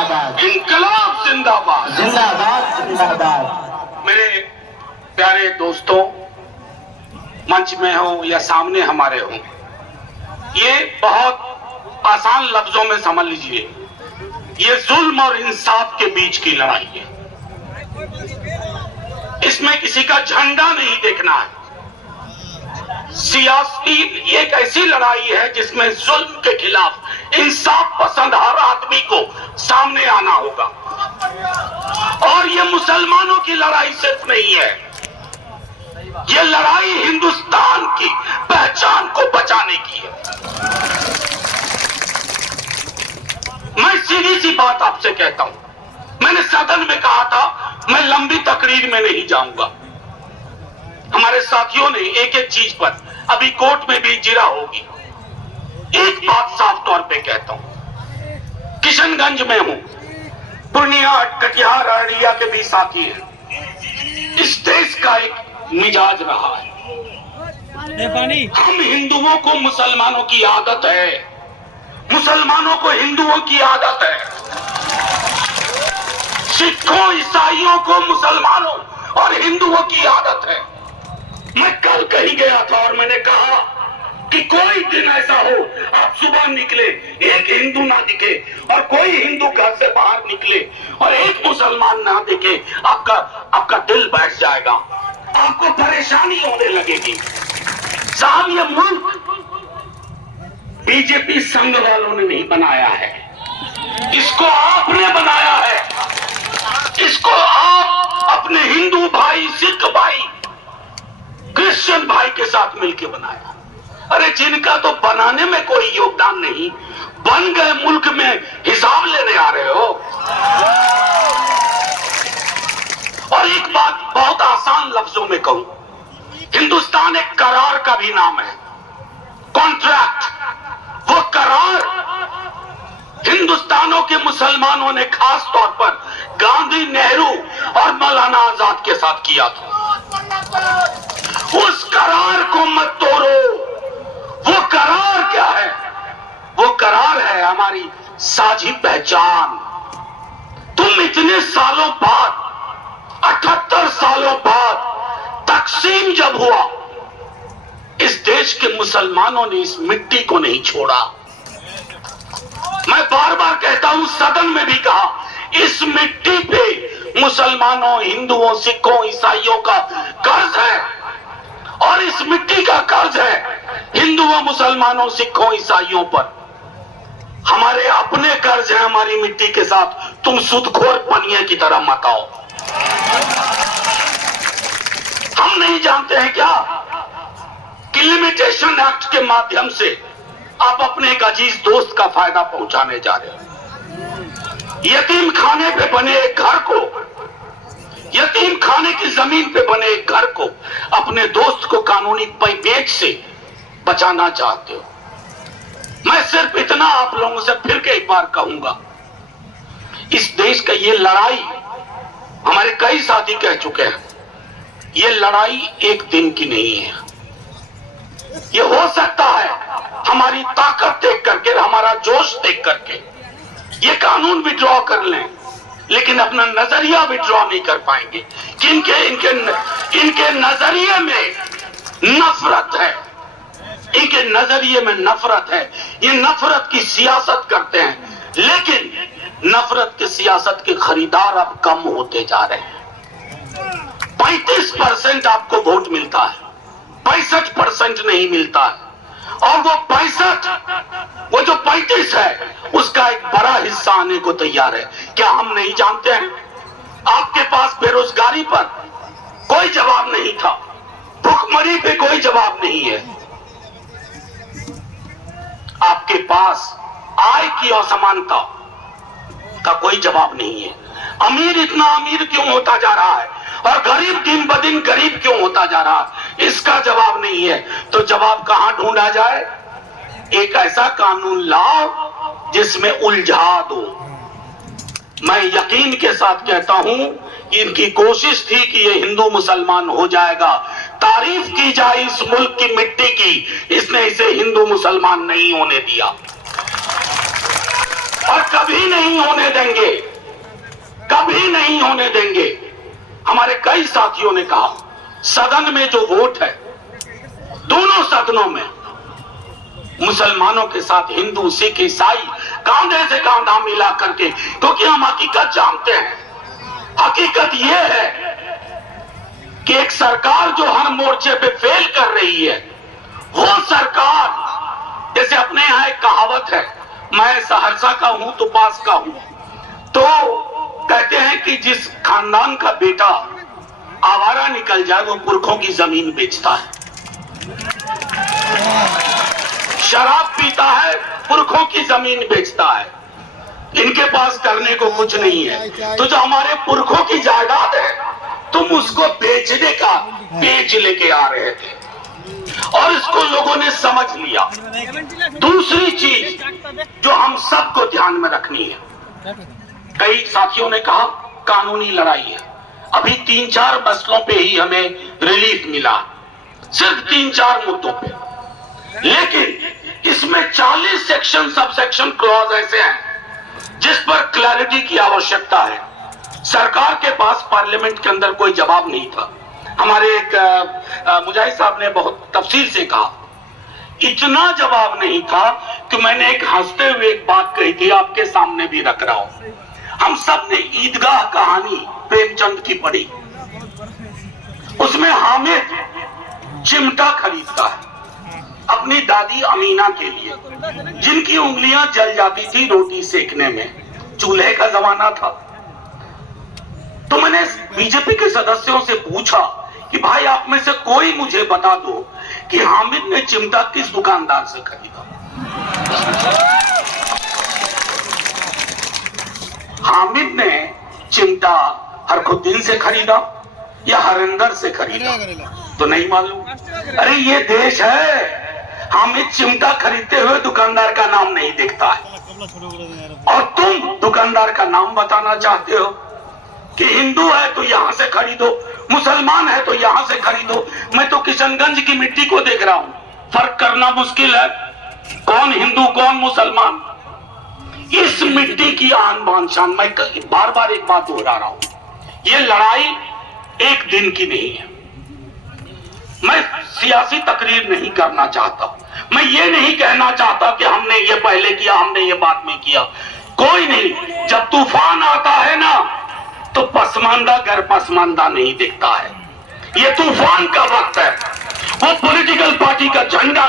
जिंदाबाद, इंकलाब जिंदाबाद, जिंदाबाद जिंदाबाद। मेरे प्यारे दोस्तों, मंच में हो या सामने हमारे हो, ये बहुत आसान लफ्जों में समझ लीजिए, ये जुल्म और इंसाफ के बीच की लड़ाई है। इसमें किसी का झंडा नहीं देखना है। सियासी एक ऐसी लड़ाई है जिसमें जुल्म के खिलाफ इंसाफ पसंद हर आदमी को सामने आना होगा। और ये मुसलमानों की लड़ाई सिर्फ नहीं है, ये लड़ाई हिंदुस्तान की पहचान को बचाने की है। मैं सीधी सी बात आपसे कहता हूं, मैंने सदन में कहा था मैं लंबी तकरीर में नहीं जाऊंगा। हमारे साथियों ने एक एक चीज पर अभी कोर्ट में भी जिरा होगी। एक बात साफ तौर पे कहता हूं, किशनगंज में हूं, पूर्णिया कटिहार अररिया के भी साथी हैं। इस देश का एक मिजाज रहा है, हम हिंदुओं को मुसलमानों की आदत है, मुसलमानों को हिंदुओं की आदत है, सिखों ईसाइयों को मुसलमानों और हिंदुओं की आदत है। मैं कल कहीं गया था और मैंने कहा कि कोई दिन ऐसा हो आप सुबह निकले एक हिंदू ना दिखे और कोई हिंदू घर से बाहर निकले और एक मुसलमान ना दिखे, आपका दिल बैठ जाएगा, आपको परेशानी होने लगेगी। साहब, ये मुल्क बीजेपी संघ वालों ने नहीं बनाया है, इसको आपने बनाया है। इसको आप अपने हिंदू भाई, सिख भाई, क्रिश्चियन भाई के साथ मिलकर बनाया। अरे जिनका तो बनाने में कोई योगदान नहीं, बन गए मुल्क में हिसाब लेने आ रहे हो। और एक बात बहुत आसान लफ्जों में कहूं, हिंदुस्तान एक करार का भी नाम है, कॉन्ट्रैक्ट। वो करार हिंदुस्तानों के मुसलमानों ने खास तौर पर गांधी, नेहरू और मौलाना आजाद के साथ किया था। उस करार को मत तोड़ो। वो करार क्या है? वो करार है हमारी साझी पहचान। तुम इतने सालों बाद, 78 सालों बाद तकसीम जब हुआ, इस देश के मुसलमानों ने इस मिट्टी को नहीं छोड़ा। मैं बार बार कहता हूं, सदन में भी कहा, इस मिट्टी पे मुसलमानों, हिंदुओं, सिखों, ईसाइयों का कर्ज है। और इस मिट्टी का कर्ज है हिंदुओं, मुसलमानों, सिखों, ईसाइयों पर। हमारे अपने कर्ज है हमारी मिट्टी के साथ। तुम सुदखोर पनिया की तरह मत आओ। हम नहीं जानते हैं क्या कि लिमिटेशन एक्ट के माध्यम से आप अपने एक अजीज दोस्त का फायदा पहुंचाने जा रहे हो। यतीम खाने पे बने एक घर को, यतीम खाने की जमीन पे बने एक घर को अपने दोस्त को कानूनी पेच से बचाना चाहते हो। मैं सिर्फ इतना आप लोगों से फिर के एक बार कहूंगा, इस देश का ये लड़ाई, हमारे कई साथी कह चुके हैं, ये लड़ाई एक दिन की नहीं है। ये हो सकता है हमारी ताकत देख करके, हमारा जोश देख करके ये कानून विड्रॉ कर लें, लेकिन अपना नजरिया विड्रॉ नहीं कर पाएंगे कि इनके नजरिए में नफरत है, इनके नजरिए में नफरत है। ये नफरत की सियासत करते हैं, लेकिन नफरत की सियासत के खरीदार अब कम होते जा रहे हैं। 35% आपको वोट मिलता है, 65% नहीं मिलता है। और वो 65, वो जो 35 है, उसका एक बड़ा हिस्सा आने को तैयार है। क्या हम नहीं जानते हैं? आपके पास बेरोजगारी पर कोई जवाब नहीं था, भुखमरी पे कोई जवाब नहीं है, आपके पास आय की असमानता का कोई जवाब नहीं है। अमीर इतना अमीर क्यों होता जा रहा है और गरीब दिन ब दिन गरीब क्यों होता जा रहा है, इसका जवाब नहीं है। तो जवाब कहां ढूंढा जाए? एक ऐसा कानून लाओ जिसमें उलझा दो। मैं यकीन के साथ कहता हूं, इनकी कोशिश थी कि ये हिंदू मुसलमान हो जाएगा, तारीफ की जाए इस मुल्क की मिट्टी की, इसने इसे हिंदू मुसलमान नहीं होने दिया। और कभी नहीं होने देंगे, कभी नहीं होने देंगे। हमारे कई साथियों ने कहा सदन में जो वोट है, दोनों सदनों में मुसलमानों के साथ हिंदू, सिख, ईसाई कांधे से कांधा मिला करके, क्योंकि हम हकीकत जानते हैं। हकीकत यह है कि एक सरकार जो हर मोर्चे पे फेल कर रही है, वो सरकार, जैसे अपने यहां एक कहावत है, मैं सहरसा का हूं तो पास का हूं, तो कहते हैं कि जिस खानदान का बेटा आवारा निकल जाए वो पुरखों की जमीन बेचता है, शराब पीता है, पुरखों की जमीन बेचता है, इनके पास करने को कुछ नहीं है। तो जो हमारे पुरखों की जायदाद है, तुम उसको बेचने का पेच लेके आ रहे थे और इसको लोगों ने समझ लिया। दूसरी चीज जो हम सबको ध्यान में रखनी है, कई साथियों ने कहा कानूनी लड़ाई है, अभी 3-4 मसलों पे ही हमें रिलीफ मिला, सिर्फ 3-4 मुद्दों पे, लेकिन इसमें 40 सेक्शन, सब सेक्शन, क्लॉज ऐसे हैं जिस पर क्लैरिटी की आवश्यकता है। सरकार के पास पार्लियामेंट के अंदर कोई जवाब नहीं था। हमारे एक मुजाहिद साहब ने बहुत तफसील से कहा, इतना जवाब नहीं था कि मैंने एक हंसते हुए एक बात कही थी, आपके सामने भी रख रहा हूं। हम सब ने ईदगाह कहानी प्रेमचंद की पढ़ी, उसमें हामिद चिमटा खरीदता है अपनी दादी अमीना के लिए, जिनकी उंगलियां जल जाती थी रोटी सेकने में, चूल्हे का जमाना था। तो मैंने बीजेपी के सदस्यों से पूछा कि भाई आप में से कोई मुझे बता दो कि हामिद ने चिमटा किस दुकानदार से खरीदा। हामिद ने चिमटा हरखुद्दीन से खरीदा या हरिंदर से खरीदा तो नहीं मालूम। अरे ये देश है, हामिद चिमटा खरीदते हुए दुकानदार का नाम नहीं देखता है, और तुम दुकानदार का नाम बताना चाहते हो कि हिंदू है तो यहां से खरीदो, मुसलमान है तो यहां से खरीदो। मैं तो किशनगंज की मिट्टी को देख रहा हूं, फर्क करना मुश्किल है कौन हिंदू कौन मुसलमान। इस मिट्टी की आन बान शान, मैं बार बार एक बात दोहरा रहा हूं, ये लड़ाई एक दिन की नहीं है। मैं सियासी तकरीर नहीं करना चाहता, मैं ये नहीं कहना चाहता कि हमने ये पहले किया, हमने ये बाद में किया, कोई नहीं। जब तूफान आता है ना तो पसमानदा घर पसमानदा नहीं दिखता है। ये तूफान का वक्त है, वो पॉलिटिकल पार्टी का झंडा